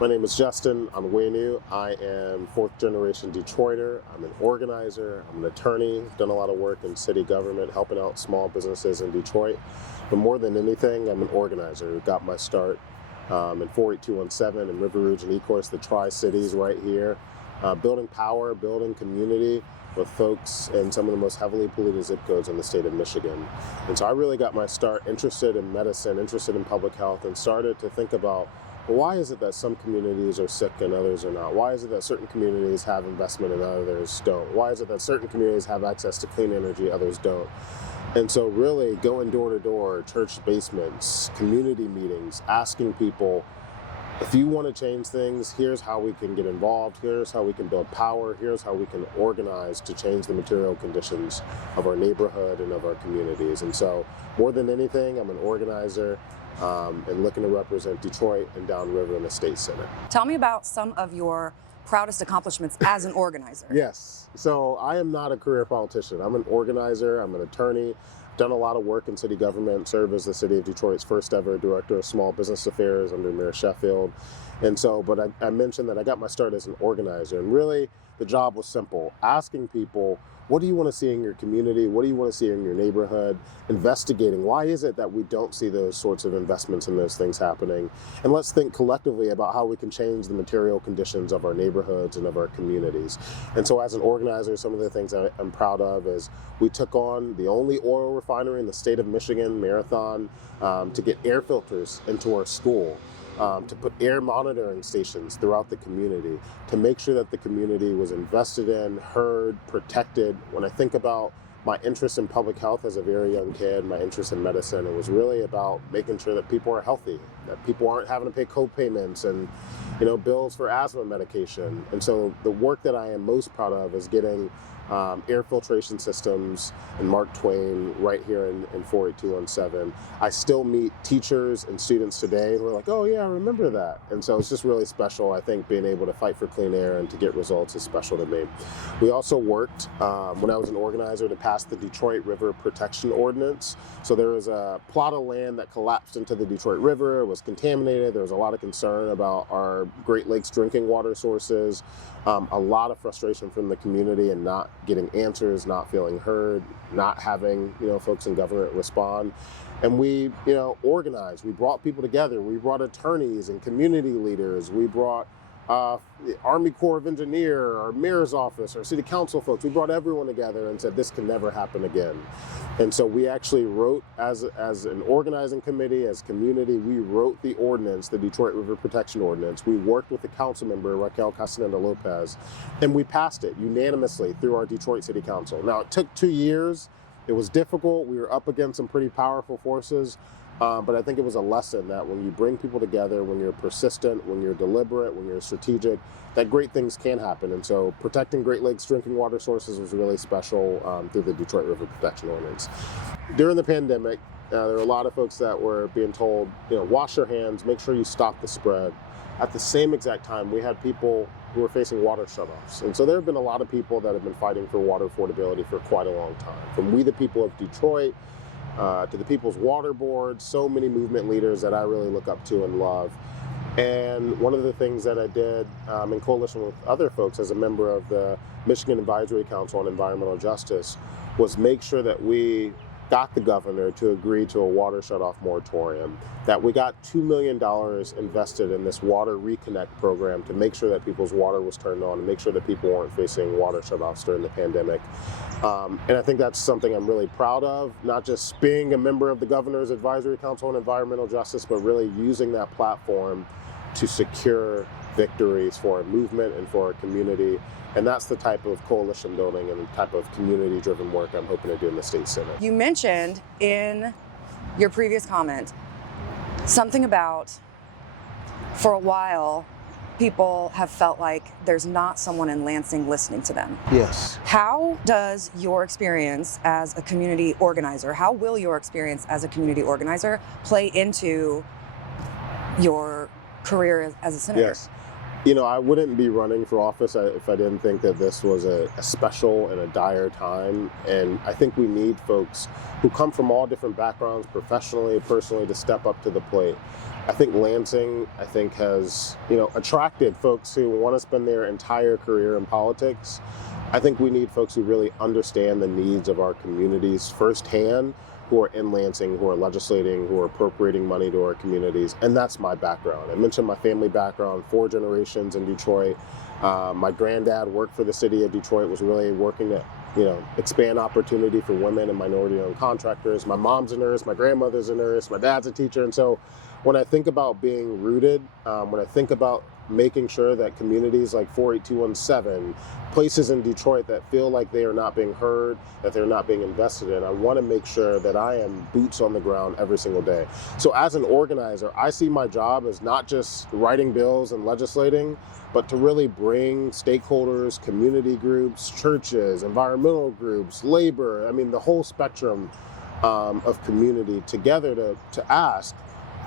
My name is Justin Onwenu. I am fourth generation Detroiter. I'm an organizer. I'm an attorney. Done a lot of work in city government, helping out small businesses in Detroit. But more than anything, I'm an organizer. Got my start in 48217 in River Rouge and Ecorse, the Tri-Cities right here. Building power, building community with folks in some of the most heavily polluted zip codes in the state of Michigan. And so I really got my start interested in medicine, interested in public health, and started to think about, well, why is it that some communities are sick and others are not? Why is it that certain communities have investment and others don't? Why is it that certain communities have access to clean energy, others don't? And so really going door to door, church basements, community meetings, asking people, if you want to change things, here's how we can get involved, here's how we can build power, here's how we can organize to change the material conditions of our neighborhood and of our communities. And so more than anything, I'm an organizer and looking to represent Detroit and Downriver in the state senate. Tell me about some of your proudest accomplishments as an organizer. Yes, so I am not a career politician. I'm an organizer, I'm an attorney. Done a lot of work in city government, served as the city of Detroit's first ever director of small business affairs under Mayor Sheffield. And so, but I mentioned that I got my start as an organizer, and really the job was simple, asking people, what do you want to see in your community? What do you want to see in your neighborhood? Investigating, why is it that we don't see those sorts of investments and those things happening? And let's think collectively about how we can change the material conditions of our neighborhoods and of our communities. And so as an organizer, some of the things I'm proud of is we took on the only oil refinery in the state of Michigan, Marathon, to get air filters into our school. To put air monitoring stations throughout the community, to make sure that the community was invested in, heard, protected. When I think about my interest in public health as a very young kid, my interest in medicine, it was really about making sure that people are healthy, that people aren't having to pay co-payments and, bills for asthma medication. And so the work that I am most proud of is getting air filtration systems and Mark Twain right here in 48217. I still meet teachers and students today who are like, oh yeah, I remember that. And so it's just really special. I think being able to fight for clean air and to get results is special to me. We also worked, when I was an organizer, to pass the Detroit River Protection Ordinance. So there was a plot of land that collapsed into the Detroit River. It was contaminated. There was a lot of concern about our Great Lakes drinking water sources, a lot of frustration from the community and not getting answers, not feeling heard, not having, folks in government respond. And we, organized. We brought people together. We brought attorneys and community leaders. We brought the Army Corps of Engineer, our mayor's office, our city council folks. We brought everyone together and said, this can never happen again. And so we actually wrote, as an organizing committee, as community, we wrote the ordinance, the Detroit River Protection Ordinance. We worked with the council member, Raquel Castaneda Lopez, and we passed it unanimously through our Detroit City Council. Now, it took 2 years. It was difficult. We were up against some pretty powerful forces. But I think it was a lesson that when you bring people together, when you're persistent, when you're deliberate, when you're strategic, that great things can happen. And so protecting Great Lakes drinking water sources was really special through the Detroit River Protection Ordinance. During the pandemic, there were a lot of folks that were being told, wash your hands, make sure you stop the spread. At the same exact time, we had people who were facing water shutoffs. And so there have been a lot of people that have been fighting for water affordability for quite a long time. From We the People of Detroit, to the People's Water Board, so many movement leaders that I really look up to and love. And one of the things that I did in coalition with other folks as a member of the Michigan Advisory Council on Environmental Justice was make sure that we got the governor to agree to a water shutoff moratorium, that we got $2 million invested in this water reconnect program to make sure that people's water was turned on and make sure that people weren't facing water shutoffs during the pandemic. And I think that's something I'm really proud of, not just being a member of the Governor's Advisory Council on Environmental Justice, but really using that platform to secure victories for our movement and for our community. And that's the type of coalition building and the type of community-driven work I'm hoping to do in the state senate. You mentioned in your previous comment something about, for a while, people have felt like there's not someone in Lansing listening to them. Yes. How does your experience as a community organizer, how will your experience as a community organizer play into your career as a senator? Yes. I wouldn't be running for office if I didn't think that this was a special and a dire time. And I think we need folks who come from all different backgrounds, professionally, personally, to step up to the plate. I think Lansing, has, attracted folks who want to spend their entire career in politics. I think we need folks who really understand the needs of our communities firsthand, who are in Lansing, who are legislating, who are appropriating money to our communities. And that's my background. I mentioned my family background, 4 generations in Detroit. My granddad worked for the city of Detroit, was really working to expand opportunity for women and minority-owned contractors. My mom's a nurse, my grandmother's a nurse, my dad's a teacher. And so when I think about being rooted, when I think about making sure that communities like 48217, places in Detroit that feel like they are not being heard, that they're not being invested in, I want to make sure that I am boots on the ground every single day. So as an organizer, I see my job as not just writing bills and legislating, but to really bring stakeholders, community groups, churches, environmental groups, labor, the whole spectrum of community together to ask,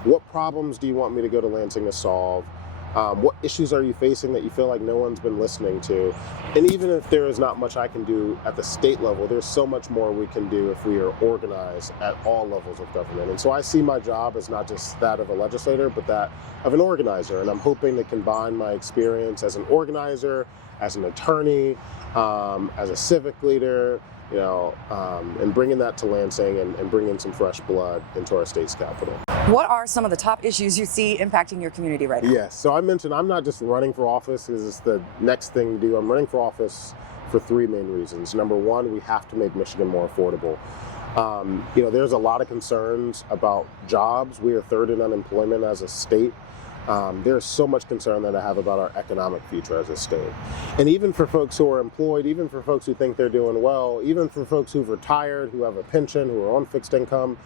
what problems do you want me to go to Lansing to solve? What issues are you facing that you feel like no one's been listening to? And even if there is not much I can do at the state level, there's so much more we can do if we are organized at all levels of government. And so I see my job as not just that of a legislator, but that of an organizer. And I'm hoping to combine my experience as an organizer, as an attorney, as a civic leader, and bringing that to Lansing and bringing some fresh blood into our state's capital. What are some of the top issues you see impacting your community right now? Yes, so I mentioned I'm not just running for office because it's the next thing to do. I'm running for office for 3 main reasons. Number one, we have to make Michigan more affordable. There's a lot of concerns about jobs. We are 3rd in unemployment as a state. There's so much concern that I have about our economic future as a state. And even for folks who are employed, even for folks who think they're doing well, even for folks who've retired, who have a pension, who are on fixed income,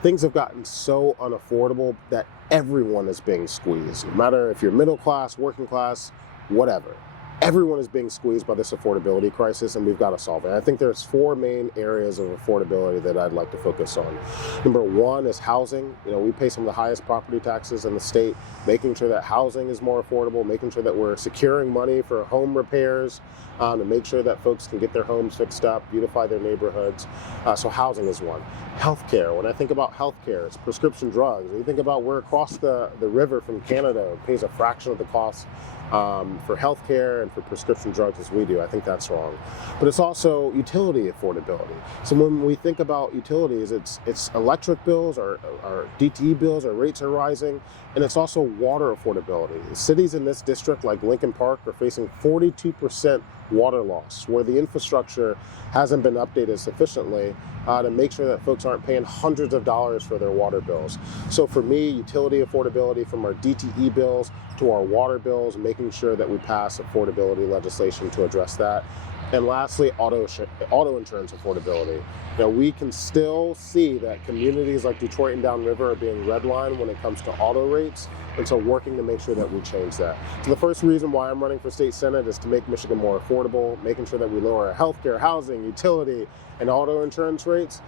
things have gotten so unaffordable that everyone is being squeezed. No matter if you're middle class, working class, whatever. Everyone is being squeezed by this affordability crisis, and we've got to solve it. I think there's 4 main areas of affordability that I'd like to focus on. Number one is housing. We pay some of the highest property taxes in the state, making sure that housing is more affordable, making sure that we're securing money for home repairs, to make sure that folks can get their homes fixed up, beautify their neighborhoods. So housing is one. Healthcare. When I think about healthcare, it's prescription drugs. When you think about we're across the river from Canada, it pays a fraction of the cost for healthcare and for prescription drugs as we do. I think that's wrong. But it's also utility affordability. So when we think about utilities, it's electric bills, our DTE bills, our rates are rising, and it's also water affordability. Cities in this district like Lincoln Park are facing 42% water loss, where the infrastructure hasn't been updated sufficiently to make sure that folks aren't paying hundreds of dollars for their water bills. So for me, utility affordability from our DTE bills to our water bills, making sure that we pass affordability legislation to address that. And lastly, auto insurance affordability. We can still see that communities like Detroit and Downriver are being redlined when it comes to auto rates, and so working to make sure that we change that. So the first reason why I'm running for state senate is to make Michigan more affordable, making sure that we lower our healthcare, housing, utility, and auto insurance rates.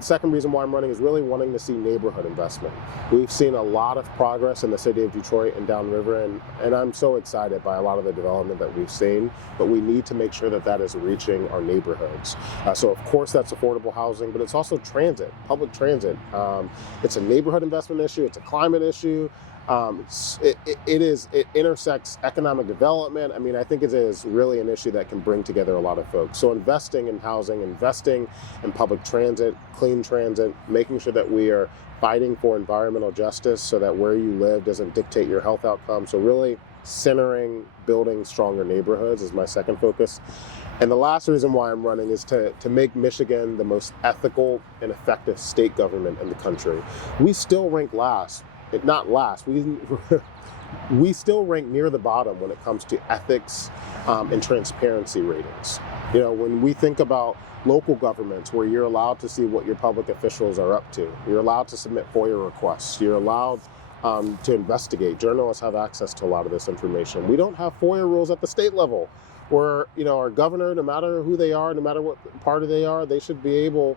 Second reason why I'm running is really wanting to see neighborhood investment. We've seen a lot of progress in the city of Detroit and Downriver, and I'm so excited by a lot of the development that we've seen, but we need to make sure that that is reaching our neighborhoods. So of course that's affordable housing, but it's also transit, public transit. It's a neighborhood investment issue, it's a climate issue. It intersects economic development. I think it is really an issue that can bring together a lot of folks. So investing in housing, investing in public transit, clean transit, making sure that we are fighting for environmental justice so that where you live doesn't dictate your health outcomes. So really centering, building stronger neighborhoods is my second focus. And the last reason why I'm running is to make Michigan the most ethical and effective state government in the country. We still rank last. Not last, we still rank near the bottom when it comes to ethics and transparency ratings. When we think about local governments where you're allowed to see what your public officials are up to, you're allowed to submit FOIA requests, you're allowed to investigate. Journalists have access to a lot of this information. We don't have FOIA rules at the state level where, our governor, no matter who they are, no matter what party they are, they should be able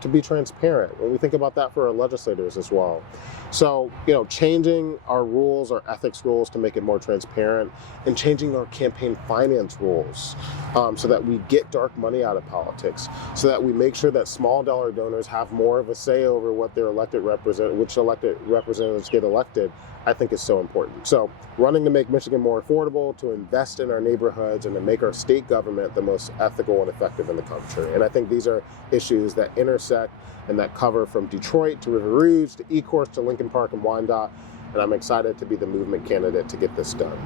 to be transparent. When we think about that for our legislators as well. So, changing our rules, our ethics rules to make it more transparent, and changing our campaign finance rules so that we get dark money out of politics, so that we make sure that small dollar donors have more of a say over what their which elected representatives get elected, I think is so important. So running to make Michigan more affordable, to invest in our neighborhoods, and to make our state government the most ethical and effective in the country. And I think these are issues that intersect and that cover from Detroit to River Rouge to Ecorse to Lincoln Park and Wyandotte. And I'm excited to be the movement candidate to get this done.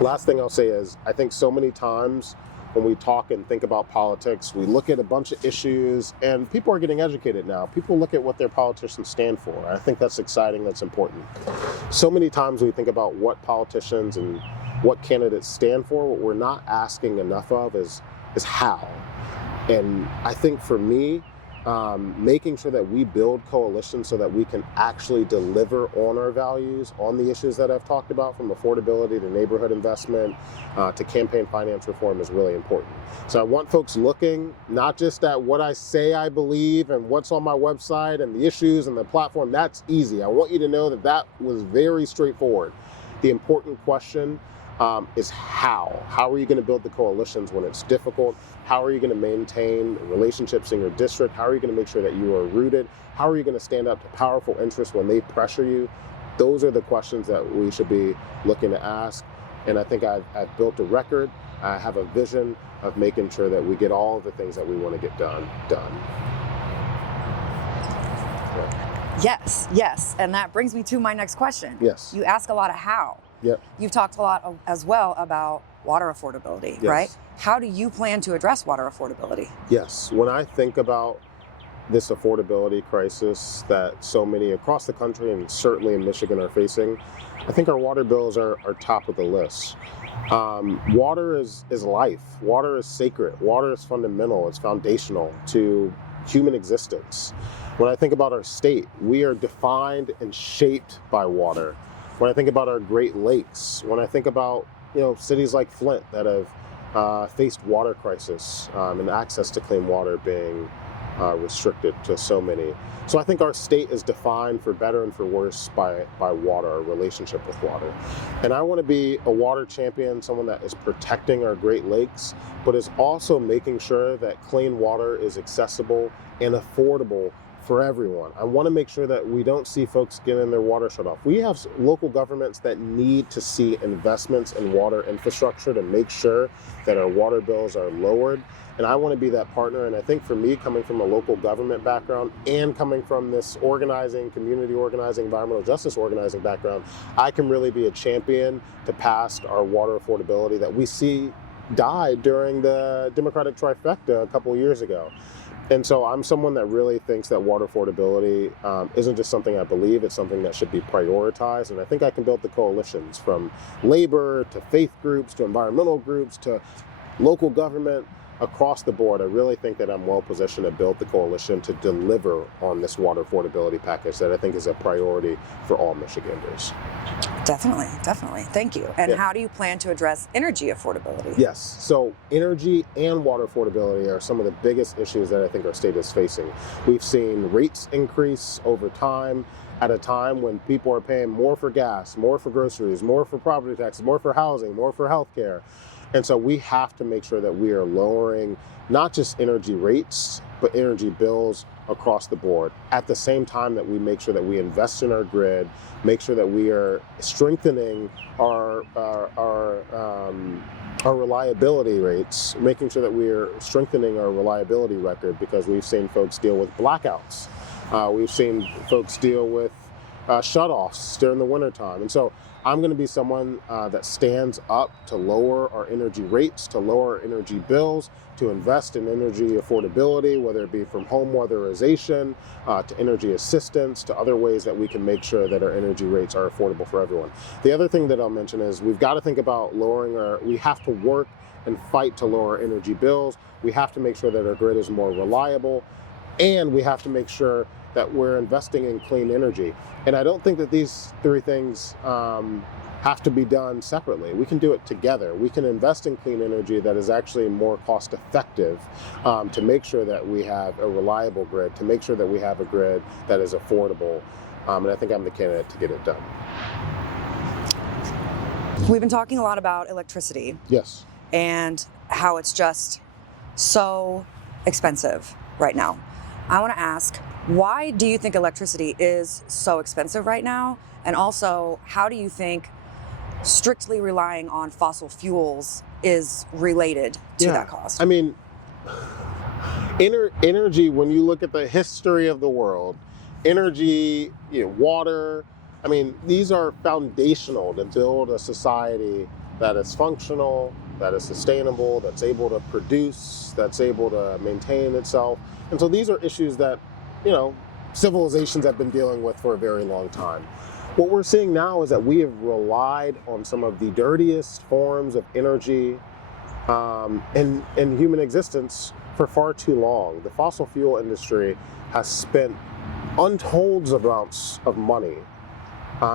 Last thing I'll say is, I think so many times when we talk and think about politics, we look at a bunch of issues, and people are getting educated now. People look at what their politicians stand for. I think that's exciting, that's important. So many times we think about what politicians and what candidates stand for. What we're not asking enough of is how. And I think for me, making sure that we build coalitions so that we can actually deliver on our values, on the issues that I've talked about, from affordability to neighborhood investment to campaign finance reform, is really important. So I want folks looking not just at what I say I believe and what's on my website and the issues and the platform. That's easy. I want you to know that was very straightforward. The important question is how. How are you going to build the coalitions when it's difficult? How are you going to maintain relationships in your district? How are you going to make sure that you are rooted? How are you going to stand up to powerful interests when they pressure you? Those are the questions that we should be looking to ask. And I think I've built a record. I have a vision of making sure that we get all of the things that we want to get done. Yes. And that brings me to my next question. Yes. You ask a lot of how. Yep. You've talked a lot as well about water affordability, Yes. right? How do you plan to address water affordability? Yes. When I think about this affordability crisis that so many across the country and certainly in Michigan are facing, I think our water bills are top of the list. Water is life. Water is sacred. Water is fundamental. It's foundational to human existence. When I think about our state, we are defined and shaped by water. When I think about our Great Lakes, when I think about cities like Flint that have faced water crisis and access to clean water being restricted to so many. So I think our state is defined, for better and for worse, by water, our relationship with water. And I want to be a water champion, someone that is protecting our Great Lakes, but is also making sure that clean water is accessible and affordable for everyone. I want to make sure that we don't see folks getting their water shut off. We have local governments that need to see investments in water infrastructure to make sure that our water bills are lowered. And I want to be that partner. And I think for me, coming from a local government background and coming from this organizing, community organizing, environmental justice organizing background, I can really be a champion to pass our water affordability that we see died during the Democratic trifecta a couple of years ago. And so I'm someone that really thinks that water affordability isn't just something I believe, it's something that should be prioritized. And I think I can build the coalitions from labor to faith groups to environmental groups to local government across the board. I really think that I'm well positioned to build the coalition to deliver on this water affordability package that I think is a priority for all Michiganders. Definitely. Thank you. And how do you plan to address energy affordability? Yes. So energy and water affordability are some of the biggest issues that I think our state is facing. We've seen rates increase over time at a time when people are paying more for gas, more for groceries, more for property taxes, more for housing, more for healthcare. And so we have to make sure that we are lowering not just energy rates, but energy bills across the board. At the same time that we make sure that we invest in our grid, make sure that we are strengthening our reliability rates, making sure that we are strengthening our reliability record, because we've seen folks deal with blackouts. We've seen folks deal with shutoffs during the wintertime. And so I'm going to be someone that stands up to lower our energy rates, to lower our energy bills, to invest in energy affordability, whether it be from home weatherization to energy assistance to other ways that we can make sure that our energy rates are affordable for everyone. The other thing that I'll mention is we've got to think about we have to work and fight to lower energy bills. We have to make sure that our grid is more reliable, and we have to make sure that we're investing in clean energy. And I don't think that these three things have to be done separately. We can do it together. We can invest in clean energy that is actually more cost effective to make sure that we have a reliable grid, to make sure that we have a grid that is affordable. And I think I'm the candidate to get it done. We've been talking a lot about electricity. Yes. And how it's just so expensive right now. I want to ask, why do you think electricity is so expensive right now? And also, how do you think strictly relying on fossil fuels is related to that cost? I mean, energy, when you look at the history of the world, energy, water, I mean, these are foundational to build a society that is functional, that is sustainable, that's able to produce, that's able to maintain itself. And so these are issues that, civilizations have been dealing with for a very long time. What we're seeing now is that we have relied on some of the dirtiest forms of energy in human existence for far too long. The fossil fuel industry has spent untold amounts of money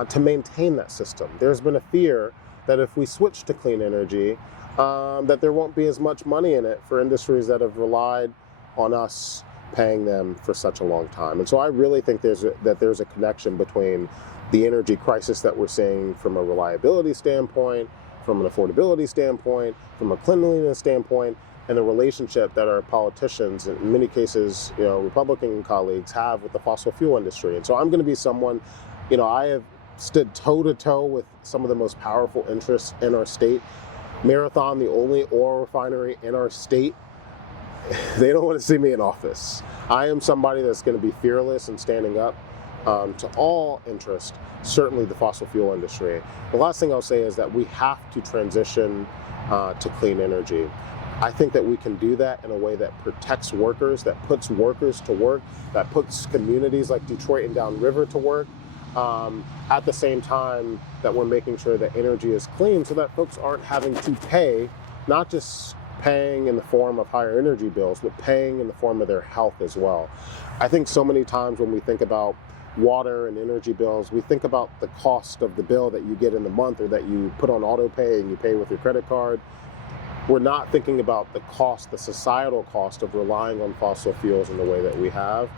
to maintain that system. There's been a fear that if we switch to clean energy, that there won't be as much money in it for industries that have relied on us paying them for such a long time. And so I really think there's a connection between the energy crisis that we're seeing from a reliability standpoint, from an affordability standpoint, from a cleanliness standpoint, and the relationship that our politicians, in many cases, Republican colleagues, have with the fossil fuel industry. And so I'm going to be someone, I have stood toe-to-toe with some of the most powerful interests in our state. Marathon, the only oil refinery in our state, they don't want to see me in office. I am somebody that's going to be fearless and standing up to all interests, certainly the fossil fuel industry. The last thing I'll say is that we have to transition to clean energy. I think that we can do that in a way that protects workers, that puts workers to work, that puts communities like Detroit and Downriver to work, at the same time that we're making sure that energy is clean so that folks aren't having to pay, not just paying in the form of higher energy bills, but paying in the form of their health as well. I think so many times when we think about water and energy bills, we think about the cost of the bill that you get in the month or that you put on auto pay and you pay with your credit card. We're not thinking about the cost, the societal cost of relying on fossil fuels in the way that we have.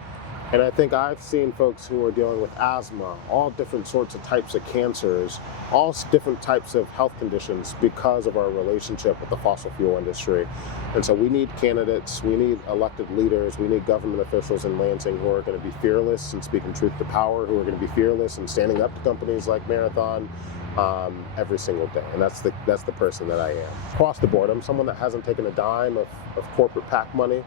And I think I've seen folks who are dealing with asthma, all different sorts of types of cancers, all different types of health conditions because of our relationship with the fossil fuel industry. And so we need candidates, we need elected leaders, we need government officials in Lansing who are going to be fearless and speaking truth to power, who are going to be fearless and standing up to companies like Marathon every single day. And that's the person that I am. Across the board, I'm someone that hasn't taken a dime of corporate PAC money.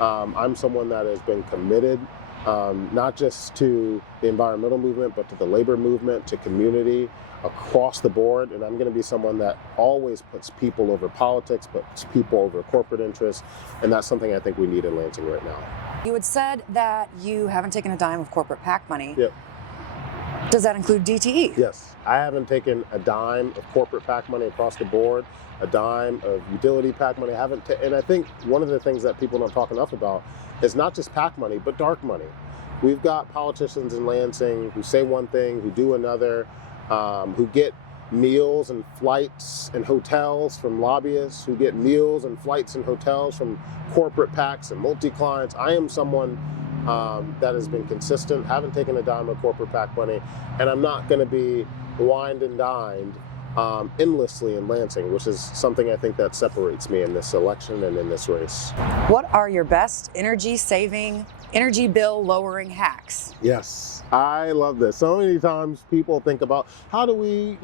I'm someone that has been committed not just to the environmental movement, but to the labor movement, to community, across the board. And I'm going to be someone that always puts people over politics, puts people over corporate interests. And that's something I think we need in Lansing right now. You had said that you haven't taken a dime of corporate PAC money. Yep. Does that include DTE? Yes. I haven't taken a dime of corporate PAC money across the board, a dime of utility PAC money. And I think one of the things that people don't talk enough about is not just PAC money, but dark money. We've got politicians in Lansing who say one thing, who do another, who get meals and flights and hotels from lobbyists, who get meals and flights and hotels from corporate PACs and multi-clients. I am someone that has been consistent, haven't taken a dime of corporate PAC money, and I'm not going to be wined and dined endlessly in Lansing, which is something I think that separates me in this election and in this race. What are your best energy bill lowering hacks? Yes, I love this. So many times people think about how do we,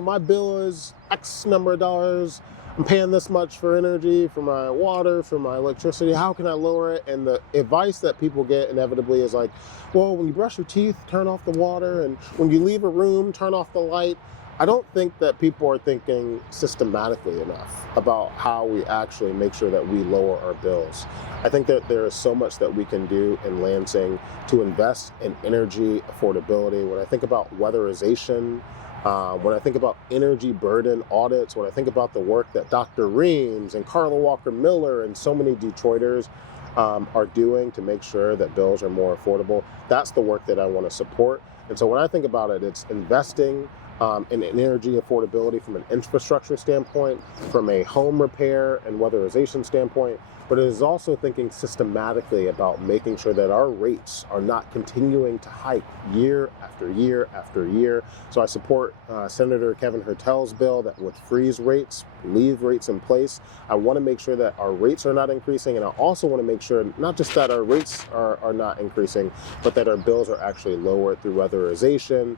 my bill is X number of dollars. I'm paying this much for energy, for my water, for my electricity. How can I lower it? And the advice that people get inevitably is like, well, when you brush your teeth, turn off the water. And when you leave a room, turn off the light. I don't think that people are thinking systematically enough about how we actually make sure that we lower our bills. I think that there is so much that we can do in Lansing to invest in energy affordability. When I think about weatherization, when I think about energy burden audits, when I think about the work that Dr. Reams and Carla Walker Miller and so many Detroiters are doing to make sure that bills are more affordable, that's the work that I want to support. And so when I think about it, it's investing and energy affordability from an infrastructure standpoint, from a home repair and weatherization standpoint, but it is also thinking systematically about making sure that our rates are not continuing to hike year after year after year. So I support Senator Kevin Hertel's bill that would freeze rates, leave rates in place. I want to make sure that our rates are not increasing, and I also want to make sure not just that our rates are not increasing, but that our bills are actually lowered through weatherization,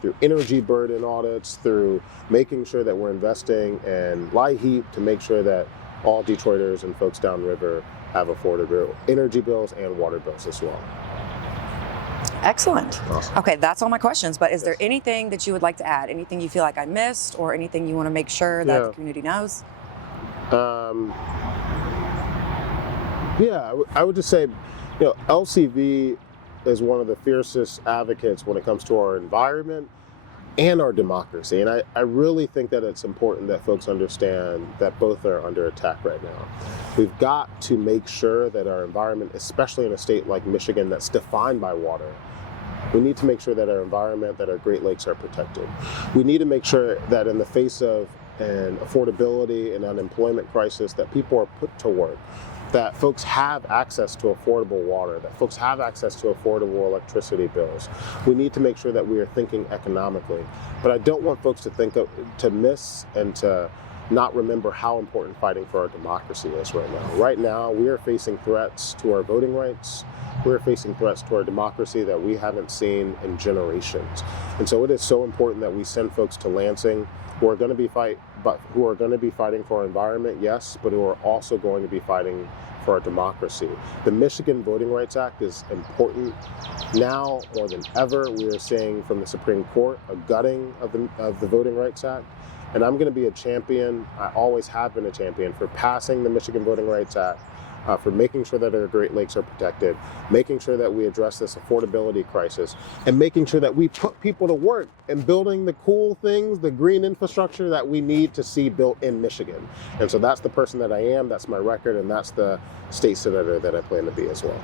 through energy burden audits, through making sure that we're investing in light heat to make sure that all Detroiters and folks downriver have affordable energy bills and water bills as well. Excellent. Awesome. Okay, that's all my questions, but is there anything that you would like to add? Anything you feel like I missed, or anything you want to make sure that the community knows? I would just say, LCV is one of the fiercest advocates when it comes to our environment and our democracy. And I really think that it's important that folks understand that both are under attack right now. We've got to make sure that our environment, especially in a state like Michigan that's defined by water, we need to make sure that our environment, that our Great Lakes are protected. We need to make sure that in the face of an affordability and unemployment crisis, that people are put to work, that folks have access to affordable water, that folks have access to affordable electricity bills. We need to make sure that we are thinking economically. But I don't want folks to miss and to not remember how important fighting for our democracy is right now. Right now, we are facing threats to our voting rights. We're facing threats to our democracy that we haven't seen in generations. And so it is so important that we send folks to Lansing who are going to be fighting for our environment, yes, but who are also going to be fighting for our democracy. The Michigan Voting Rights Act is important. Now more than ever, we are seeing from the Supreme Court a gutting of the Voting Rights Act. And I'm going to be a champion, I always have been a champion, for passing the Michigan Voting Rights Act, for making sure that our Great Lakes are protected, making sure that we address this affordability crisis, and making sure that we put people to work in building the cool things, the green infrastructure that we need to see built in Michigan. And so that's the person that I am, that's my record, and that's the state senator that I plan to be as well.